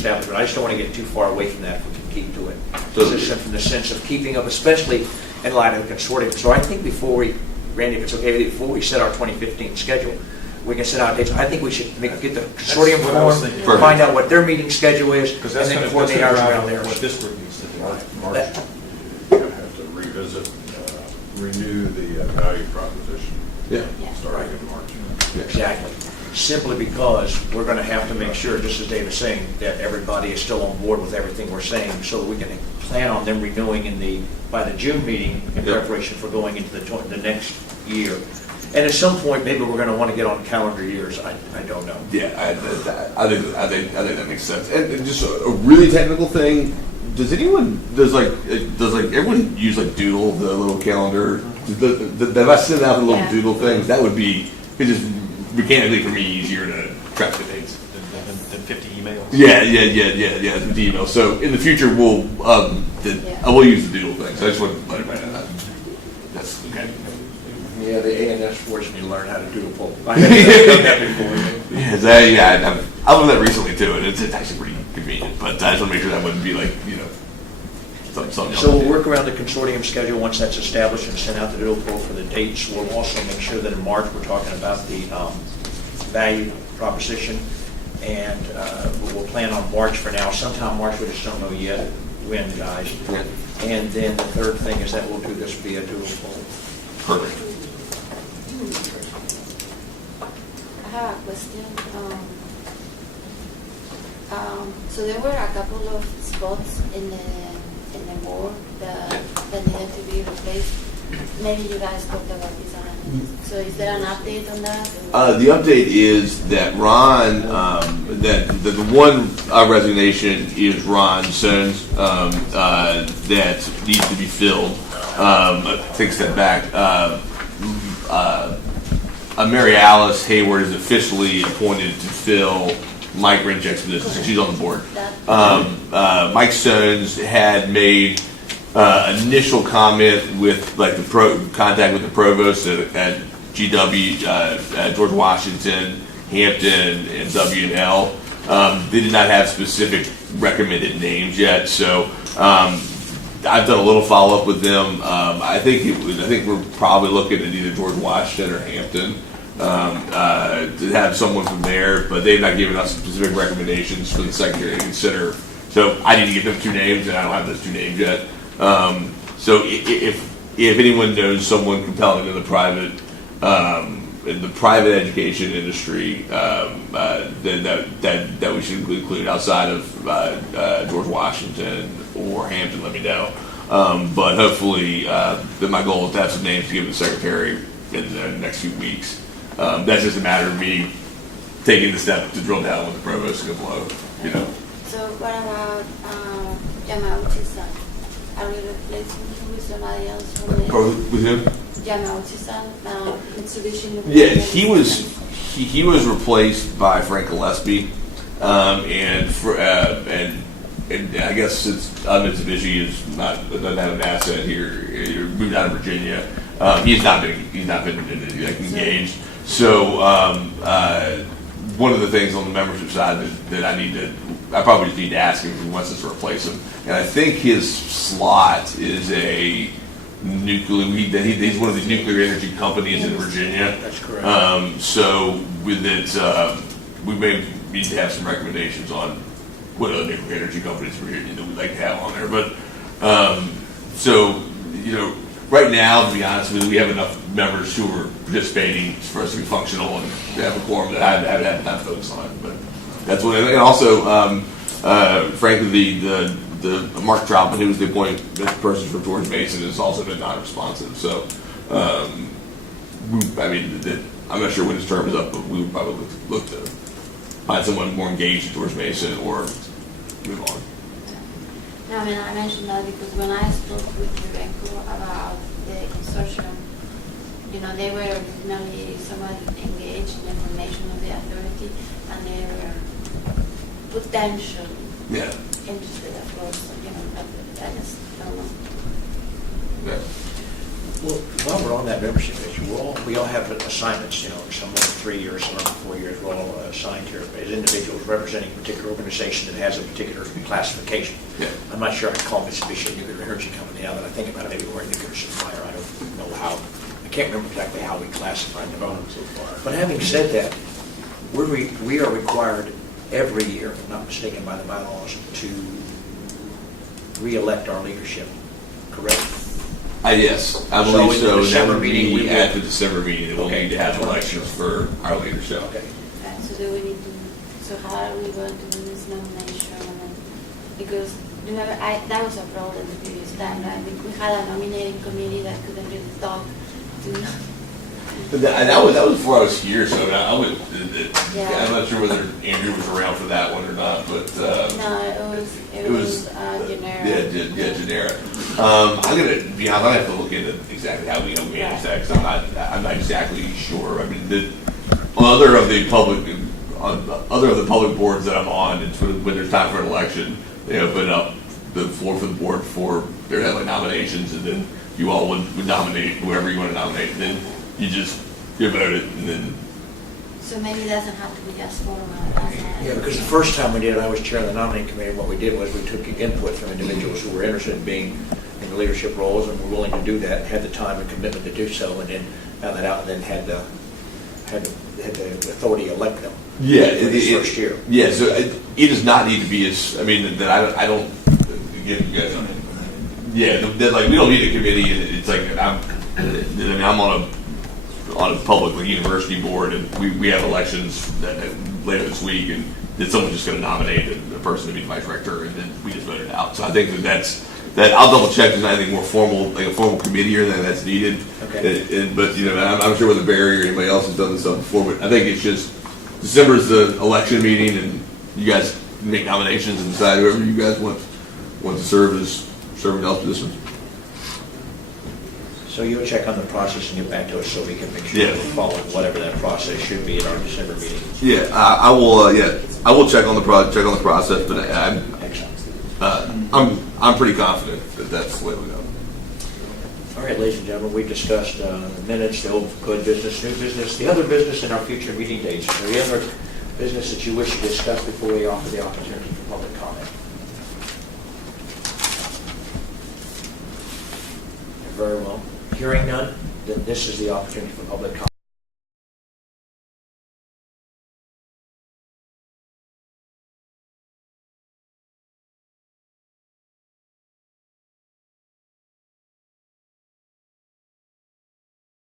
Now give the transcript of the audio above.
establishment. I just don't want to get too far away from that if we can keep to it. From the sense of keeping up, especially in light of the consortium. So I think before we, Randy, if it's okay with you, before we set our 2015 schedule, we can set out dates. I think we should get the consortium formed, find out what their meeting schedule is, and then coordinate ours around theirs. What this group needs to do. March, we're going to have to revisit, renew the value proposition. Yeah. Starting in March. Exactly. Simply because we're going to have to make sure, just as Dave is saying, that everybody is still on board with everything we're saying, so that we can plan on them renewing by the June meeting in preparation for going into the next year. And at some point, maybe we're going to want to get on calendar years. I don't know. Yeah, I think that makes sense. And just a really technical thing. Does everyone use like Doodle, the little calendar? If I send out the little Doodle things, that would be just mechanically for me easier to track the dates than 50 emails. Yeah, 50 emails. So in the future, we'll use the Doodle thing. So I just want to let everybody know that. That's okay. Yeah, the ANS forced me to learn how to do a poll. I haven't done that before. I've learned that recently too, and it's actually pretty convenient. But I just want to make sure that wouldn't be like something else. So we'll work around the consortium schedule once that's established and send out the doodle poll for the dates. We'll also make sure that in March we're talking about the value proposition, and we'll plan on March for now. Sometime March, we just don't know yet when, guys. Yeah. And then the third thing is that we'll do this via doodle poll. Perfect. I have a question. So there were a couple of spots in the board that needed to be replaced. Maybe you guys talked about this already. So is there an update on that? The update is that Ron, that the one resignation is Ron Sones that needs to be filled. Take a step back. Mary Alice Hayward is officially appointed to fill Mike Rinchek's position. She's on the board. Mike Sones had made initial comment with like contact with the provost at GW, George Washington, Hampton, and W&L. They did not have specific recommended names yet, so I've done a little follow up with them. I think we're probably looking at either George Washington or Hampton to have someone from there, but they've not given us specific recommendations for the secretary to consider. So I need to give them two names, and I don't have those two names yet. So if anyone knows someone compelling in the private education industry, then that we should include outside of George Washington or Hampton, let me know. But hopefully, my goal is to have some names to give the secretary in the next few weeks. That's just a matter of me taking the step to drill down with the provost and go below, So what about Yamauchi-san? Are we replacing him with somebody else from the... With him? Yamauchi-san, Mitsubishi. Yeah, he was replaced by Frank Gillespie, and I guess since Mitsubishi doesn't have an asset here, he moved out of Virginia. He's not been engaged. So one of the things on the membership side that I probably just need to ask him if he wants us to replace him. And I think his slot is a nuclear. He's one of the nuclear energy companies in Virginia. That's correct. So with it, we may need to have some recommendations on what other nuclear energy companies in Virginia that we'd like to have on there. But right now, to be honest with you, we have enough members who are participating for us to be functional and have a quorum that I haven't had time to focus on. But that's what. And also, frankly, the Mark Troutman, who was the appointed person for George Mason, has also been non-responsive. So, I'm not sure when his term is up, but we would probably look to find someone more engaged at George Mason or move on. No, I mentioned that because when I spoke with Renko about the consortium, they were originally somewhat engaged in the formation of the authority, and they were potentially interested, of course. But I just don't know. Yeah. Well, while we're on that membership issue, we all have assignments, some are 3 years, some are 4 years, we're all assigned here as individuals representing a particular organization that has a particular classification. Yeah. I'm not sure I'd call Mitsubishi a nuclear energy company. Now that I think about it, maybe we're a nuclear supplier. I don't know how, I can't remember exactly how we classify them. But having said that, we are required every year, if I'm not mistaken by the bylaws, to re-elect our leadership, correct? Yes, I So believe in the so. And that December would meeting, we be will- at the December meeting, that we'll Okay. need to have elections for our leadership. Okay. Right, so do we need to, so how are we going to do this nomination? And because remember, that was a problem the previous time, right? We had a nominating committee that couldn't really talk to, But that was before I was here, so I would. Yeah. I'm not sure whether Andrew was around for that one or not, but no, it was generic. yeah, generic. I'm gonna be honest. I have to look into exactly how we manage that because I'm not exactly sure. I mean, other of the public boards that I'm on, it's when there's time for an election, they open up the floor for the board for their headline nominations, and then you all would nominate whoever you want to nominate, and then you vote it, and then. So maybe it doesn't have to be as formal. Yeah, because the first time we did it, I was chair of the nominating committee. What we did was we took input from individuals who were interested in being in the leadership roles and were willing to do that, had the time and commitment to do so, and then found that out, and then had the authority to elect them. Yeah, for this first year. Yeah, so it does not need to be as. I mean, that I don't give you guys. Yeah, like we don't need a committee. And it's like I'm on a public university board, and we have elections later this week, and then someone's just going to nominate a person to be the vice rector, and then we just vote it out. So I think that's. I'll double check. There's anything more formal, like a formal committee or anything that's needed. Okay. But I'm sure whether Barry or anybody else has done this stuff before. But I think it's just December is the election meeting, and you guys make nominations and decide whoever you guys want to serve as serving else positions. So you'll check on the process and get back to us so we can make sure Yeah. we're following whatever that process should be at our December meeting. Yeah, I will. I will check on the process, but Excellent. I'm pretty confident that that's the way we go. All right, ladies and gentlemen, we've discussed minutes, the old good business, new business, the other business, and our future meeting dates. Is there any other business that you wish to discuss before we offer the opportunity for public comment? Very well. Hearing none, then this is the opportunity for public comment.